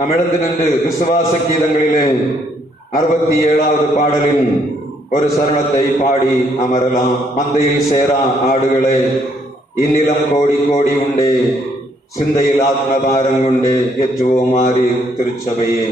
நாம் எழுந்து நின்று விசுவாச கீதங்களிலே 67வது பாடலின் ஒரு சரணத்தை பாடி அமரலாம். மந்தையில் சேரா ஆடுகளே, இந்நிலம் கோடி கோடி உண்டே, சிந்தையில் ஆத்மபாரம் கொண்டே, ஏற்றுவோமாறு திருச்சபையே.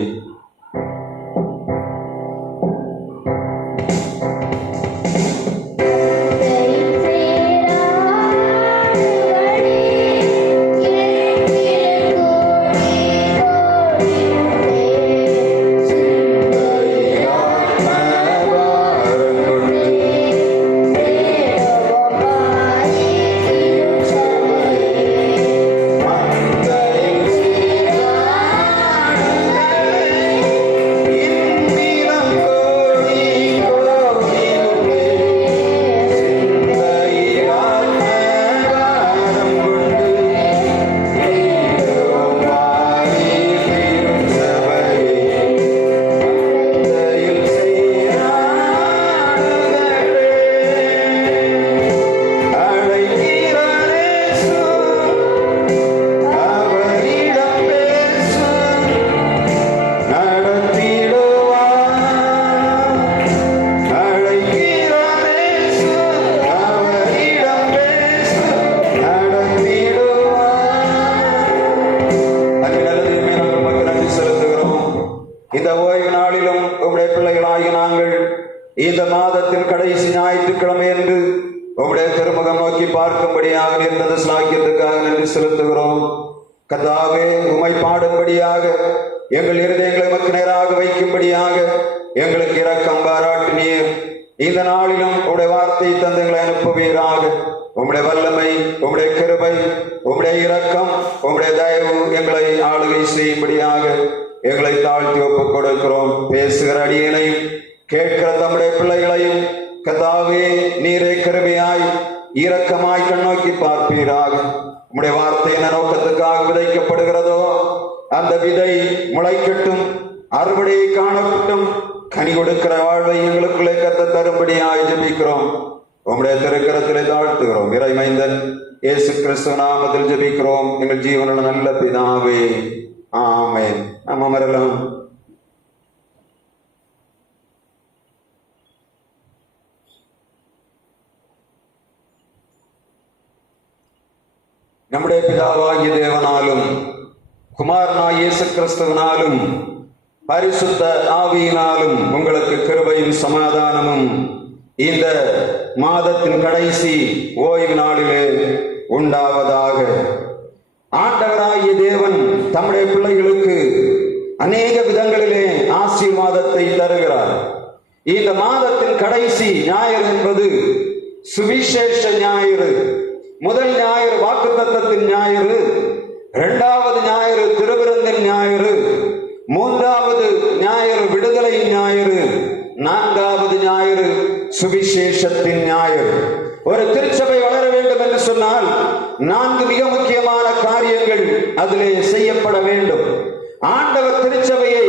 இந்த மாதத்தின் கடைசி ஞாயிற்றுக்கிழமை என்று உங்களுடைய திருமுகம் நோக்கி பார்க்கும்படியாக இருந்தது ஸ்லாக்கியத்துக்காக நன்றி செலுத்துகிறோம். கர்த்தாவே, உம்மை பாடும்படியாக எங்கள் இருதயங்களை உமக்கு நேராக வைக்கும்படியாக எங்களுக்கு இரக்கம் பாராட்டினீர். இந்த நாளிலும் உம்முடைய வார்த்தை தந்தங்களை அனுப்புவீராக. உம்முடைய வல்லமை, உம்முடைய கிருபை, உம்முடைய இரக்கம், உம்முடைய தயவு எங்களை ஆளுகை செய்யும்படியாக எங்களை தாழ்த்தி ஒப்புக் கொடுக்கிறோம். பேசுகிற அடியனையும் கேட்கிற தம்முடைய பிள்ளைகளையும் கர்த்தாவே நீரே கிருபையாய் இரக்கமாய் கண்ணோக்கி பார்ப்பீராக. உம்முடைய வார்த்தை என்ன நோக்கத்துக்காக விதைக்கப்படுகிறதோ அந்த விதை முளைக்கட்டும், அறுவடையை காணப்பட்டும், கனி கொடுக்கிற வாழ்வை எங்களுக்குள்ளே கர்த்தர் தரும்படியாய் ஜெபிக்கிறோம். உம்முடைய திருக்கரத்திலே தாழ்த்துகிறோம். இறைமைந்தன் இயேசு கிறிஸ்து நாமத்தில் ஜெபிக்கிறோம் எங்கள் ஜீவனுள்ள நல்ல பிதாவே, ஆமென். நாம் அமரலாம். நம்முடைய பிதாவாகிய தேவனாலும் குமாரனாகிய இயேசு கிறிஸ்துவினாலும் பரிசுத்த ஆவியினாலும் உங்களுக்கு கிருபையும் சமாதானமும் இந்த மாதத்தின் கடைசி ஓய்வு நாளிலே உண்டாவதாக. ஆண்டவராகிய தேவன் தம்முடைய பிள்ளைகளுக்கு அநேக விதங்களிலே ஆசீர்வாதத்தை தருகிறார். இந்த மாதத்தின் கடைசி ஞாயிறு என்பது சுவிசேஷ ஞாயிறு. முதல் ஞாயிறு வாக்குத்தத்தத்தின் ஞாயிறு, இரண்டாவது ஞாயிறு திருவிருந்தின் ஞாயிறு, மூன்றாவது ஞாயிறு விடுதலையின் ஞாயிறு, நான்காவது ஞாயிறு சுவிசேஷத்தின் ஞாயிறு. ஒரு திருச்சபை வளர வேண்டும் என்று சொன்னால் 4 மிக முக்கியமான காரியங்கள் அதிலே செய்யப்பட வேண்டும். ஆண்டவர் திருச்சபையை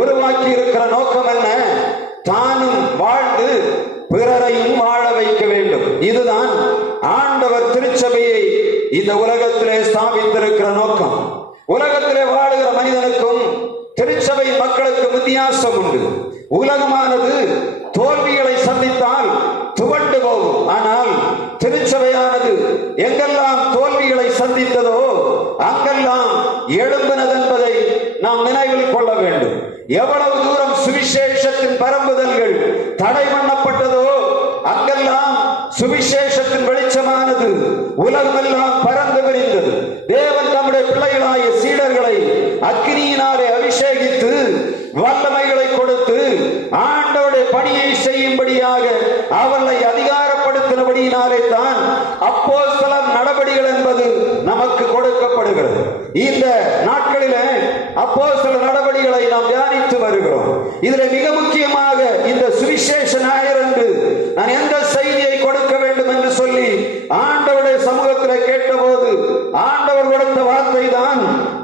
உருவாக்கி இருக்கிற நோக்கம் என்ன? தானும் வாழ்ந்து பிறரையும் வாழ வைக்க வேண்டும். இதுதான் ஆண்டவர் திருச்சபையை இந்த உலகத்திலே ஸ்தாபித்திருக்கிற நோக்கம். உலகத்திலே வாழுகிற மனிதனுக்கும் திருச்சபை மக்களுக்கு வித்தியாசம் உண்டு. உலகமானது தோல்விகளை சந்தித்தால் துவண்டு போகும். ஆனால் திருச்சபையானது எங்கெல்லாம் தோல்விகளை சந்தித்ததோ அங்கெல்லாம் எழும்பினது என்பதை நாம் நினைவில் கொள்ள வேண்டும். எவ்வளவு தூரம் சுவிசேஷத்தின் பரம்புதல்கள் தடை பண்ணப்பட்டதோ அங்கெல்லாம் சுவிசேஷத்தின் வெளிச்சமானது உலகமெல்லாம் பறந்து விரிந்தது. தேவன் தம்முடைய பிள்ளைகளாகிய சீடர்களை அக்கினியினாலே அபிஷேகித்து வல்லமைகளை கொடுத்து ஆண்டவருடைய பணியை செய்யும்படியாக அவர்களை அதிகாரப்படுத்தினபடியினாலே தான் அப்போஸ்தலர் நடபடிகள் என்பது நமக்கு கொடுக்கப்படுகிறது. இந்த நாட்களிலே அப்போஸ்தலர் நடபடிகளை நாம் தியானித்து வருகிறோம். இதில் மிக முக்கியமாக இந்த சுவிசேஷ ஞாயிறு என்று நான் எந்த செய்தியை கொடுக்க வேண்டும் என்று சொல்லி ஆண்டவருடைய சமூகத்தில் கேட்டபோது ஆண்டவர் கொடுத்த வார்த்தை தான்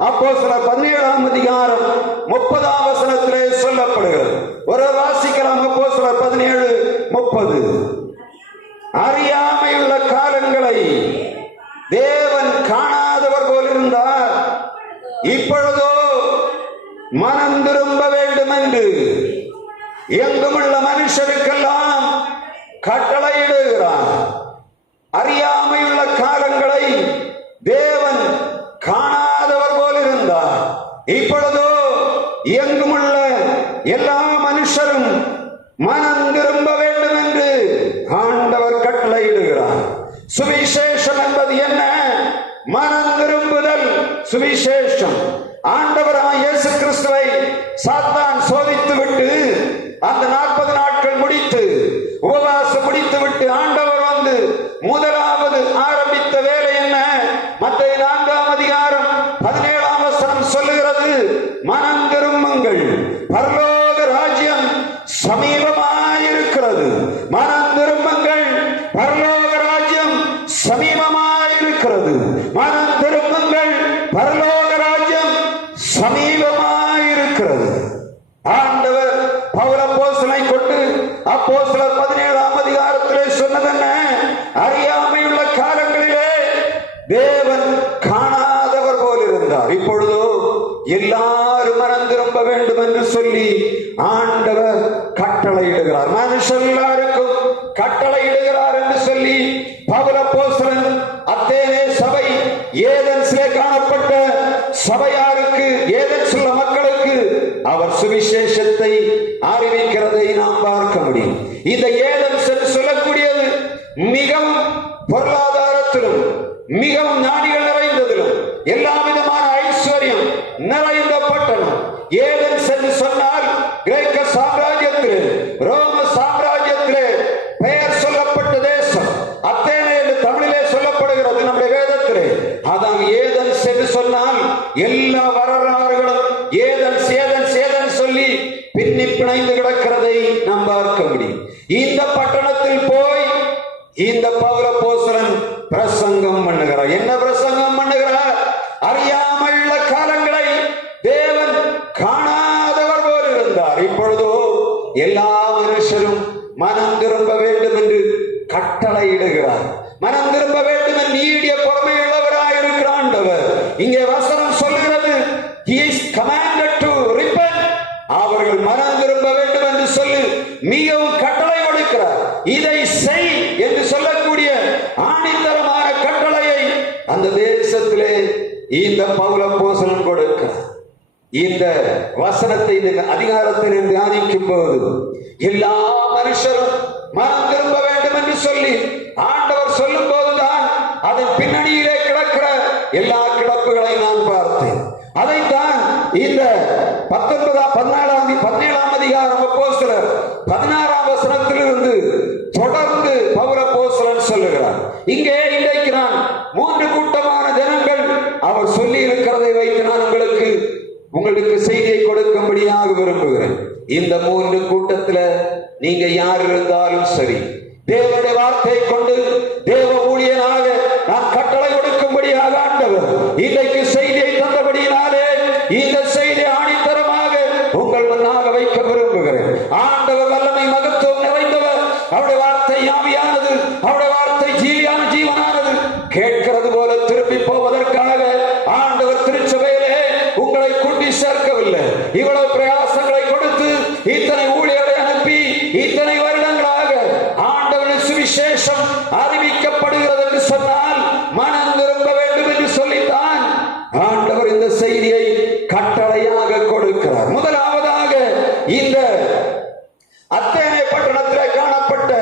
அப்போஸ்தலர் 17ஆம் அதிகாரம் 30ஆம் வசனத்திலே சொல்லப்படுகிறது. ஒரு வாசிக்கலாம். அப்போஸ்தலர் 17:30. அறியாமையுள்ள காலங்களை தேவன் காணாதவர் போல் இருந்தார், இப்பொழுதோ மனம் திரும்ப வேண்டும் என்று எங்குமுள்ள மனுஷருக்கெல்லாம் கட்டளையிடுகிறார். அறியாமையுள்ள காலங்களை தேவன் காணாதவர் போல் இருந்தார். இப்பொழுதோ எங்குமுள்ள எல்லா மனுஷரும் மனம் திரும்ப வேண்டும் என்று ஆண்டவர் கட்டளையிடுகிறார். சுவிசேஷம் என்பது என்ன? மனம் திரும்புதல் சுவிசேஷம். ஆண்டவராய் இயேசு கிறிஸ்துவை சாத்தான் சோதித்து விட்டு அந்த 40 நாட்கள் முடித்து உபவாசம் முடித்து விட்டு ஆண்டவர் வந்து முதலாவது ஆரம்பித்த வேலை என்ன? மத்தேயு 4ஆம் அதிகாரம் 17ஆம் வசனம் சொல்லுகிறது, மனம் திரும்புங்கள், பரலோக ராஜ்யம் சமீபமாயிருக்கிறது. மனம் திரும்புங்கள், பரலோக ராஜ்யம் சமீபமாயிருக்கிறது. மனம் திரும்புங்கள், பரலோக ராஜ்யம் சமீபமாயிருக்கிறது. ஆண்டவர் பவுல் அப்போஸ்தலனை கொண்டு அப்போஸ்தலர் 17ஆம் அதிகாரத்திலே சொன்னதென்ன? அறியாமையுள்ள காலங்களிலே தேவன் காணாதவர் போல் இருந்தார். இப்பொழுதோ எல்லாரும் மனம் திரும்ப வேண்டும் என்று சொல்லி ஆண்டவர் கட்டளையிடுகிறார். மனுஷர் எல்லாருக்கும் கட்டளையிடுகிறார் என்று சொல்லி பவுல் அப்போஸ்தலன் அத்தேனே சபை, ஏதென்ஸிலே காணப்பட்ட சபையாருக்கு, ஏதென்ஸ் உள்ள மக்களுக்கு அவர் சுவிசேஷத்தை அறிவிக்கிறதை நாம் பார்க்க முடியும். இந்த ஏதென்ஸ் என்று சொல்லக்கூடியது மிகவும் பொருளாதாரத்திலும் மிகவும் ஞானிகள் நிறைந்ததிலும் எல்லா விதமான ஐஸ்வர்யம் நிறைந்த பட்டணம். ஏதென்ஸ் என்று சொன்னால் கிரேக்க சாம்ராஜ்யத்திலே, ரோம சாம்ராஜ்யத்திலே பெயர் சொல்லப்பட்ட தேசம். அத்தேனே என்று தமிழிலே சொல்லப்படுகிறது நம்முடைய வேதத்திலே. அதான் ஏதென்ஸ் என்று சொன்னால் எல்லா வரலாறுகளும் ஏதென்ஸ் ஏதென்ஸ் ஏதென்ஸ் சொல்லி பின்னி பிணைந்து கிடக்கிறதை நாம் பார்க்க முடியும். இந்த பட்டணத்தில் போய் இந்த பவுல் அப்போஸ்தலன் பிரசங்கம் பண்ணுகிறார். என்ன பிரசங்கம் பண்ணுகிறார்? அறியாமையுள்ள காலங்களை தேவன் காணாதவர் போல் இருந்தார். இப்பொழுதோ எல்லா மனுஷரும் மனம் திரும்ப வேண்டும் என்று கட்டளையிடுகிறார். மனம் திரும்ப வேண்டும் என்று நீடிய பொறுமையுள்ளவராய் இருக்கிற ஆண்டவர் இங்கே வசனம் சொல்லுகிறது, he is commanded to repent. அவர்கள் மனம் திரும்ப வேண்டும் என்று சொல்லி மிகவும் கட்டளை கொடுக்கிறார். இதை செய் என்று சொல்லக்கூடிய ஆணித்தரமான கட்டளையை அந்த தேசத்திலே இந்த பவுல் அப்போஸ்தலன் கொடுக்கிறார். இந்த வசனத்தை இந்த அதிகாரத்தில் தியானிக்கும் போது எல்லா மனுஷரும் மனம் திரும்ப வேண்டும் என்று சொல்லி ஆண்டவர் சொல்லும் போதுதான் அதன் பின்னணியிலே கிடக்கிற எல்லா கிடப்புகளை நான் பார்த்தேன். அதைத்தான் இந்த 17ஆம் அதிகாரம் அப்போஸ்தலர் 16ஆம் வசனத்திலிருந்து தொடர்ந்து பவுல் அப்போஸ்தலன் சொல்லுகிறார். இங்கே இன்றைக்கு நான் 3 கூட்டமான ஜனங்கள் அவர் சொல்லி இருக்கிறதை வைத்து நான் உங்களுக்கு செய்தியை கொடுக்கும்படியாக விரும்புகிறேன். இந்த 3 கூட்டத்தில் நீங்க யார் இருந்தாலும் சரி, தேவனுடைய வார்த்தையை கொண்டு தேவ ஊழியனாக நான் கட்டளை கொடுக்கும்படியாக ஆண்டவர் இன்றைக்கு செய்தியை தந்தபடியினாலே இந்த செய்தி ஆணித்தரமாக உங்கள் முன்னாக வைக்க விரும்புகிறேன். ஆண்டவர் வல்லமை மகத்துவம் நிறைந்தவர். அவருடைய வார்த்தை ஆவியானது, அவருடைய வார்த்தை ஜீவனானது. கேட்கிறது போல திரும்பி போவதற்காக ஆண்டவர் திருச்சபையிலே உங்களை கூட்டி சேர்க்கவில்லை. இவ்வளவு பிரயாசங்களை கொடுத்து இத்தனை ஊழியர்களை அனுப்பி இத்தனை வருடங்களாக ஆண்டவரின் சுவிசேஷம் அறிவிக்கப்படுகிறது என்று சொன்னால் மனம் திரும்ப வேண்டும் என்று சொல்லித்தான் ஆண்டவர் இந்த செய்தியை கட்டளையாக கொடுக்கிறார். முதலாவதாக இந்த அத்தேனே பட்டணத்திலே காணப்பட்ட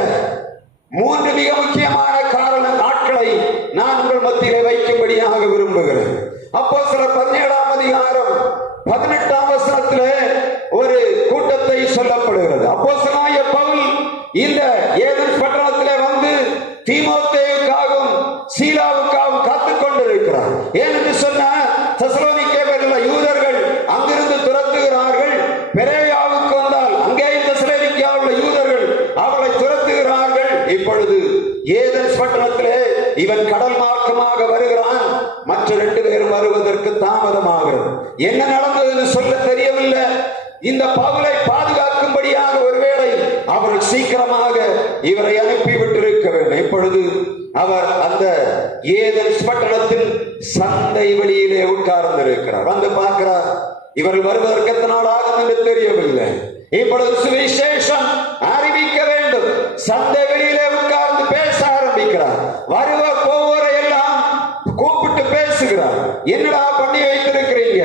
3 மிக முக்கியமான நாட்களை நான் உங்கள் மத்தியிலே வைக்கும்படியாக விரும்புகிறேன். அப்போஸ்தலர் 17ஆம் அதிகாரம் 18ஆம் வசனத்திலே ஒரு கூட்டத்தை சொல்லப்படுகிறது. அப்போஸ்தலனாகிய பவுல் இந்த ஏதென்ஸ் பட்டணத்திலே வந்து தீமோத்தேயுக்காகவும் சீலாவுக்காகவும் காத்துக் கொண்டிருக்கிறார். ஏனென்று சொன்னால் தெசலோனிக்கேயர்கள் யூதர்கள் அங்கிருந்து துரத்துகிறார்கள். பெரேயாவுக்கு வந்தால் அங்கேயும் தெசலோனிக்கேயில் உள்ள யூதர்கள் அவளை துரத்துகிறார்கள். இப்பொழுது ஏதென்ஸ் பட்டணத்திலே இவன் கடல் மார்க்கமாக வருகிறான். மற்ற 2 பேரும் வருவதற்கு தாமதமாகிறது. என்ன நடந்தது என்று சொல்ல தெரியவில்லை. இந்த பவுலை பாதுகாக்கும்படியாக ஒருவேளை அவர்கள் சீக்கிரமாக இவரை அனுப்பிவிட்டிருக்க வேண்டும். இப்பொழுது அவர் அந்த ஏதென்ஸ் பட்டணத்தில் சந்தை வெளியிலே உட்கார்ந்திருக்கிறார். வந்து பார்க்கிறார், இவர்கள் வருவதற்கு எத்தனை நாள் ஆகும் என்று தெரியவில்லை. இப்பொழுது சுவிசேஷம் அறிவிக்க வேண்டும். சந்தை வெளியிலே உட்கார்ந்து பேச ஆரம்பிக்கிறார். வருவோர் போவோரை எல்லாம் கூப்பிட்டு பேசுகிறார். என்னடா பண்ணி வைத்திருக்கிறீங்க?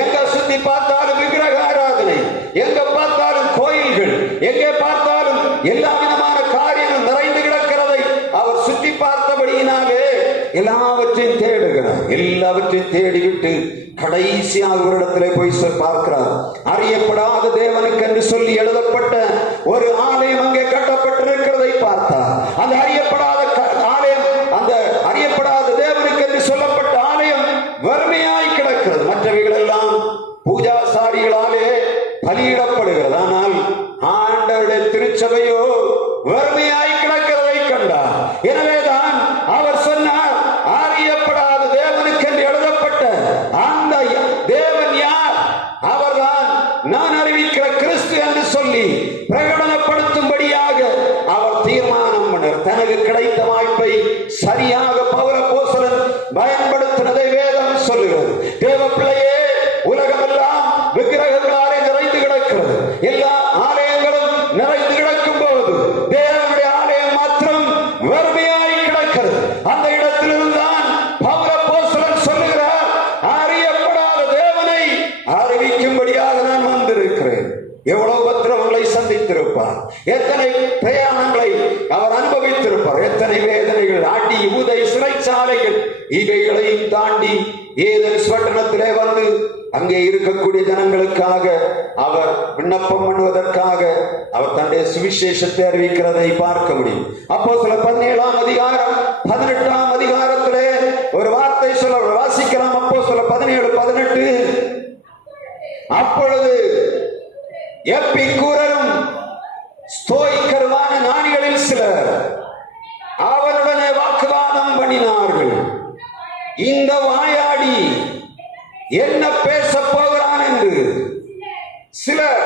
எங்க சுத்தி பார்த்தாலும் விக்கிரக ஆராதனை, எங்க பார்த்தாலும் கோயில்கள், எங்கே பார்த்தாலும் எல்லா விதமான காரியங்கள் நிறைந்து கிடக்கிறதை அவர் சுற்றி பார்த்தபடியினாலே எல்லாவற்றையும் தேடுகிறார். எல்லாவற்றையும் தேடிவிட்டு கடைசியாக ஒரு இடத்திலே போய் பார்க்கிறார். அறியப்படாத தேவனுக்கு என்று சொல்லி எழுதப்பட்ட ஒரு ஆலயம் அங்கே கட்டப்பட்டிருக்கிறதை பார்த்தார். அந்த அறியப்படாத ஆலயம், அந்த அறியப்படாத தேவனுக்கு என்று சொல்லப்பட்ட ஆலயம் வறுமையாய் கிடக்கிறது. மற்றவைகள் எல்லாம் பூஜாசாரிகளாலே பலியிடப்படுகிறது. ஆனால் ஆண்டவருடைய திருச்சபையோ வறுமையாய் கிடக்கிறதை கண்டார். எனவேதான் அவர் சொன்னார், அறியப்படாத தேவனுக்கு என்று எழுதப்பட்ட அந்த தேவன் யார்? அவர்தான் நான் அறிவிக்கிற கிறிஸ்து என்று சொல்லி பிரகடனப்படுத்தும்படியாக அவர் தீர்மானம் பண்ணார். தனக்கு கிடைத்த வாய்ப்பை சரியாக பவுல் அப்போஸ்தலன் பயன்படுத்தினதை வேதம் சொல்லுகிறது. தேவ பிள்ளையே, உலகமெல்லாம் விக்கிரகங்களாலே நிறைந்து கிடக்கிறது. எல்லா ஆலயங்களும் நிறைந்து கிடக்கும் போது தேவனுடைய ஆலயம் மாத்திரம் வறுமையாய் கிடக்கிறது. அந்த இடத்திலிருந்தான் பவுல் அப்போஸ்தலன் சொல்லுகிறார், அறியப்படாத தேவனை அறிவிக்கும்படியாக நான் வந்திருக்கிறேன். எவ்வளவு உபத்திரவங்களை சந்தித்திருப்பார், எத்தனை பிரயாணங்களை அவர் அனுபவித்திருப்பார், எத்தனை வேதனைகள், அடி உதை, சிறைச்சாலைகள், இவைகளையும் தாண்டி ஏதேன்ஸ் பட்டணத்திலே வந்து அங்கே இருக்கக்கூடிய ஜனங்களுக்காக அவர் விண்ணப்பம் பண்ணுவதற்காக அவர் தன்னுடைய சுவிசேஷத்தை அறிவிக்கிறதை பார்க்க முடியும். அப்போஸ்தலர் 17ஆம் அதிகாரம் 18ஆம் அதிகாரத்திலே ஒரு வார்த்தை சொல்ல வாசிக்கலாம். அப்போஸ்தலர் 17:18. அப்பொழுது எப்பிக்கூரரும் ஸ்தோயிக்கருமான ஞானிகளில் சிலர் அவருடனே வாக்குவாதம் பண்ணினார்கள். இந்த வாயாடி என்ன பேச போகிறான் என்று. சிலர்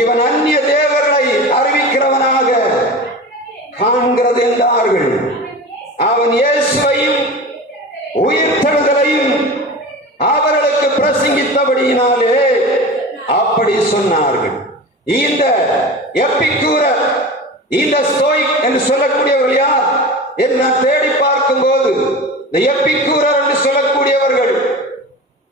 இவன் அந்நிய தேவர்களை அறிவிக்கிறவனாக காண்கிறது என்றார்கள். அவன் இயேசுவையும் உயிர்த்தெழுதலையும் அவர்களுக்கு பிரசங்கித்தபடியினாலே அப்படி சொன்னார்கள். இந்த எப்பிக்கூரர், இந்த ஸ்தோயிக் என்று சொல்லக்கூடியவர்கள் யார் என்று நான் தேடி பார்க்கும் போது, இந்த எப்பிக்கூரர் என்று சொல்லக்கூடியவர்கள்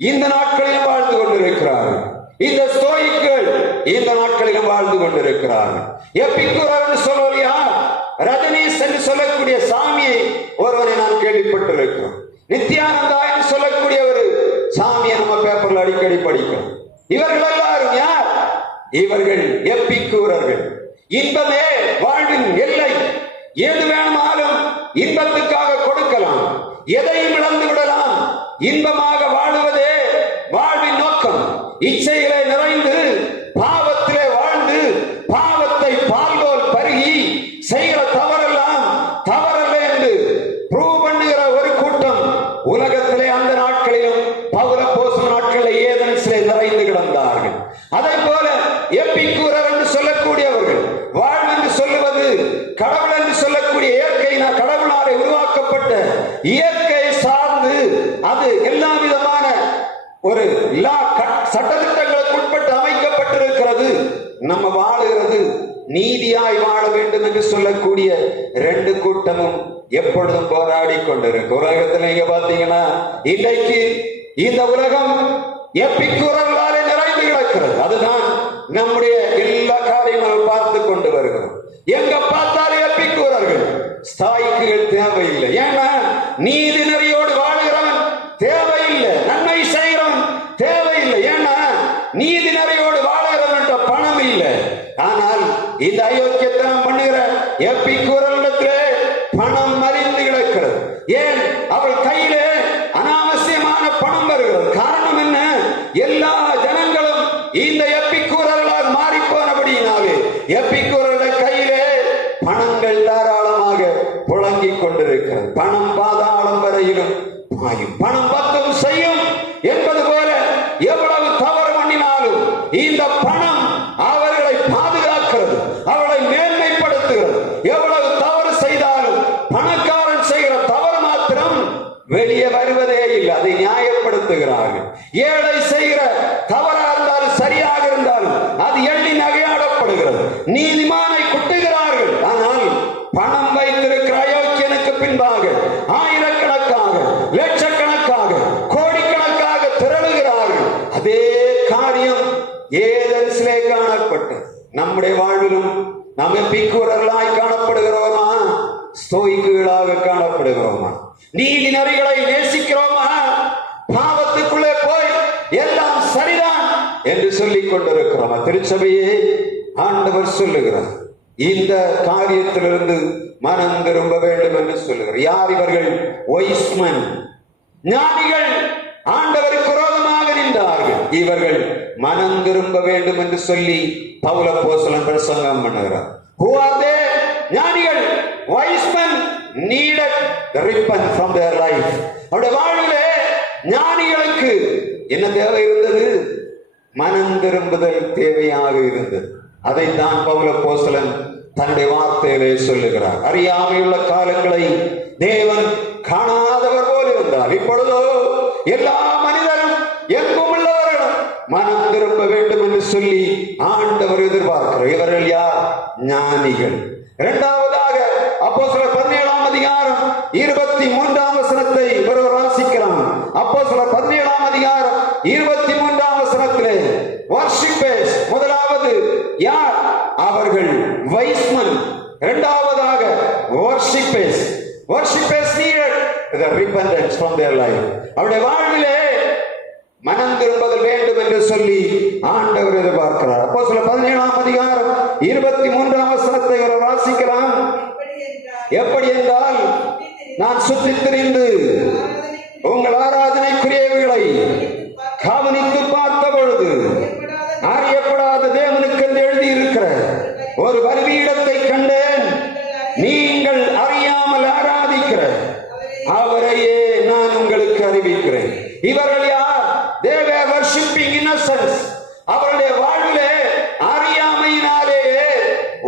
இந்த நாட்களிலும் வாழ்ந்து கொண்டிருக்கிறார்கள். இந்த ஸ்தோயிக்கள் இந்த நாட்களிலும் வாழ்ந்து கொண்டிருக்கிறார்கள். எப்பிக்கூரர் என்று சொல்வது யார்? ரஜனீஷ் என்று சொல்லக்கூடிய சாமியை ஒருவனை நான் கேள்விப்பட்டிருக்கிறோம். நித்யானந்தா என்று சொல்லக்கூடிய ஒரு சாமியை நம்ம பேப்பர்ல அடிக்கடி படிக்கிறோம். இவர்கள் எல்லாரும் யார்? இவர்கள் எப்பிக்கூரர்கள். இன்பமே வாழ்வின் எல்லை. எது வேணுமாலும் இன்பத்துக்காக கொடுக்கலாம், எதையும் இழந்து விடலாம். இன்பமாக வாழுவதே வாழ்வின் நோக்கம். இச்சைகளை நிறைந்து பாவத்திலே வாழ்ந்து பாவத்தை பால்போல் பருகி செய்கிற தவறெல்லாம் தவறல்ல என்று ப்ரூவ் பண்ணுகிற ஒரு கூட்டம் உலகத்திலே அந்த நாட்களிலும் பவுல் அப்போஸ்தலன் நாட்களில் ஏதென்ஸிலே நிறைந்து கிடந்தார்கள். அதை போல எப்பிக்கூரர் என்று சொல்லக்கூடியவர்கள், வாழ்வு என்று சொல்லுவது கடவுள் என்று சொல்லக்கூடிய இயற்கை, கடவுளாலே உருவாக்கப்பட்ட இயற்கை சார்ந்து அது எல்லா விதமான ஒரு சட்டத்திட்டங்களுக்கு உட்பட்டு அமைக்கப்பட்டிருக்கிறது. நம்ம வாழுகிறது நீதியாய் வாழ வேண்டும் என்று சொல்லக்கூடிய ரெண்டு கூட்டமும் எப்பொழுதும் போராடி கொண்டிருக்கு. உலகத்தில் நீங்க பாத்தீங்கன்னா இன்றைக்கு இந்த உலகம் எப்பிக்கூரர்களாலே நிறைந்து கிடக்கிறது. அதுதான் நம்முடைய எல்லா காரியங்களும் பார்த்து கொண்டு வருகிறோம். எங்க பார்த்தாலும் எப்பிக்கூரர்கள். ஸ்தாயிக்குகள் தேவையில்லை. ஏன்னா நீதி நெறியோடு வாழுகிறவன் தேவையில்லை, நன்மை செய்கிறவன் தேவையில்லை. ஏன்னா நீதி நெறியோடு வாழுகிறவன் பணம் இல்லை. ஆனால் இந்த அயோக்கியத்தனம் பண்ணுகிற எப்பிக்கூரலிடத்திலே பணம் மலிந்து கிடக்கிறது. ஏன்? அவள் கையிலே அனாவசியமான பணம் வருகிறது. காரணம் என்ன? எல்லா ஜனங்களும் இந்த எப்பிக்கூரர்களால் மாறி போனபடியினாலே எப்பிக்கூரருடைய கையிலே பணங்கள் தாராளமாக புழங்கிக் கொண்டிருக்கிறது. பணம் பாதாளம் வரையிலும் பாயும், பணம் பத்தும் செய்யும் என்பது போல எவ்வளவு தவறு பண்ணினாலும் இந்த பணம் அவர்களை பாதுகாக்கிறது, அவளை மேன்மைப்படுத்துகிறது. எவ்வளவு தவறு செய்தாலும் பணக்காரன் செய்கிற தவறு மாத்திரம் வெளியே வருவதே இல்லை, அதை நியாயப்படுத்துகிறார்கள். ஏழை செய்கிற அதே காரியம் ஏதென்ஸிலே காணப்பட்டு நம்முடைய வாழ்விலும் நாம் எப்பிக்கூரர்களாய் காணப்படுகிறோமா, ஸ்தோயிக்குகளாக காணப்படுகிறோமா, நீதி நெறிகளை நேசிக்கிறோமா, பாவத்துக்குள்ளே போய் எல்லாம் சரிதான் என்று சொல்லிக் கொண்டிருக்கிறோமா? திருச்சபையே, ஆண்டவர் சொல்லுகிறார், இந்த காரியத்திலிருந்து மனம் திரும்ப வேண்டும் என்று சொல்லுகிறார். யார் இவர்கள்? வைஸ்மன், ஞானிகள், ஆண்டவருக்கு விரோதமாக நின்றார்கள். இவர்கள் மனம் திரும்ப வேண்டும் என்று சொல்லி பவுல் அப்போஸ்தலன் பிரசங்கம் பண்ணுகிறார். Who are they? ஞானிகள், wise men needed repent from their life. அவருடைய வாழ்விலே ஞானிகளுக்கு என்ன தேவை இருந்தது? மனம் திரும்புதல் தேவையாக இருந்தது. அதைத்தான் பவுல் அப்போஸ்தலன் தன்னுடைய வார்த்தையிலே சொல்லுகிறார். அறியாமையுள்ள காலங்களை தேவன் காணாதவர் போல் இருந்தார். இப்பொழுதோ எல்லா மனிதரும் எங்கும் உள்ளவர்களும் மனம் திரும்ப வேண்டும் என்று சொல்லி ஆண்டவர் எதிர்பார்க்கிறார். இவர்கள் யார்? ஞானிகள். இரண்டாவதாக அப்போஸ்தலர் 17ஆம் அதிகாரம் 23ஆம் வசனத்தை ஒருவர் வாசிக்கலாம். அப்போஸ்தலர் 17ஆம் அதிகாரம் 23ஆம் வசனத்திலே worshipers, முதலாவது யார்? அவர்கள் வைஸ்மன். இரண்டாவதாக worshipers. Worshippers needed the repentance from their life. அவருடைய வாழ்விலே மனம் திரும்புதல் வேண்டும் என்று சொல்லி ஆண்டவர் எதிர்பார்க்கிறார். அப்போஸ்தலர் 17ஆம் அதிகாரம் 23ஆம் வசனத்தை ஒரு வாசிக்கலாம். எப்படி என்றால், நான் சுற்றித் திரிந்து உங்கள் ஆராதனைக்குரியவைகளை கவனித்து பார்த்த பொழுது அறியப்படாத தேவனுக்கு என்று எழுதியிருக்கிற ஒரு பலிபீடத்தை கண்டேன். நீங்கள் அறியாமல் ஆராதிக்கிற அவரையே நான் உங்களுக்கு அறிவிக்கிறேன். இவர்கள் யார்? They were worshipping innocence. அவருடைய வாழ்விலே அறியாமையினாலேயே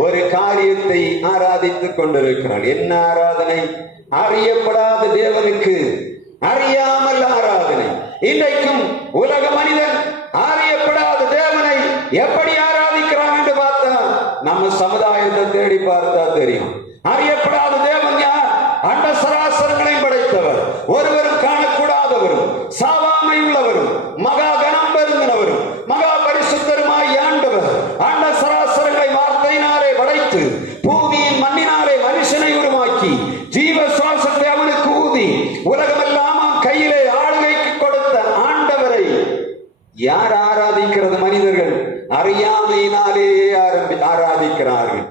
ஒரு காரியத்தை ஆராதித்துக் கொண்டிருக்கிறார். என்ன ஆராதனை? அறியப்படாத தேவனுக்கு அறியாமல் ஆராதனை. இன்றைக்கும் உலக மனிதன் அறியப்படாத தேவனை எப்படி ஆராதிக்கிறான் என்று பார்த்தா நம்ம சமுதாயத்தை தேடி பார்த்தா தெரியும். அறியப்படாத தேவன் யார்? அண்ட சராசரங்களையும் படைத்தவர், ஒருவரும் காணக்கூடாதவரும், சாவாமை உள்ளவரும், மகா கனம் பெருந்தினவரும், மகா பரிசுத்தருமாய் ஆண்டவர் அண்ட சராசரங்களை வார்த்தையினாலே படைத்து பூமியின் மண்ணினாலே மனுஷனை உருவாக்கி ஜீவ சுவாசத்தை அவனுக்கு ஊதி உலகமெல்லாம் கையிலே ஆளுகைக்கு கொடுத்த ஆண்டவரை யார் ஆராதிக்கிறது? மனிதர்கள் அறியாமையினாலேயே ஆராதிக்கிறார்கள்.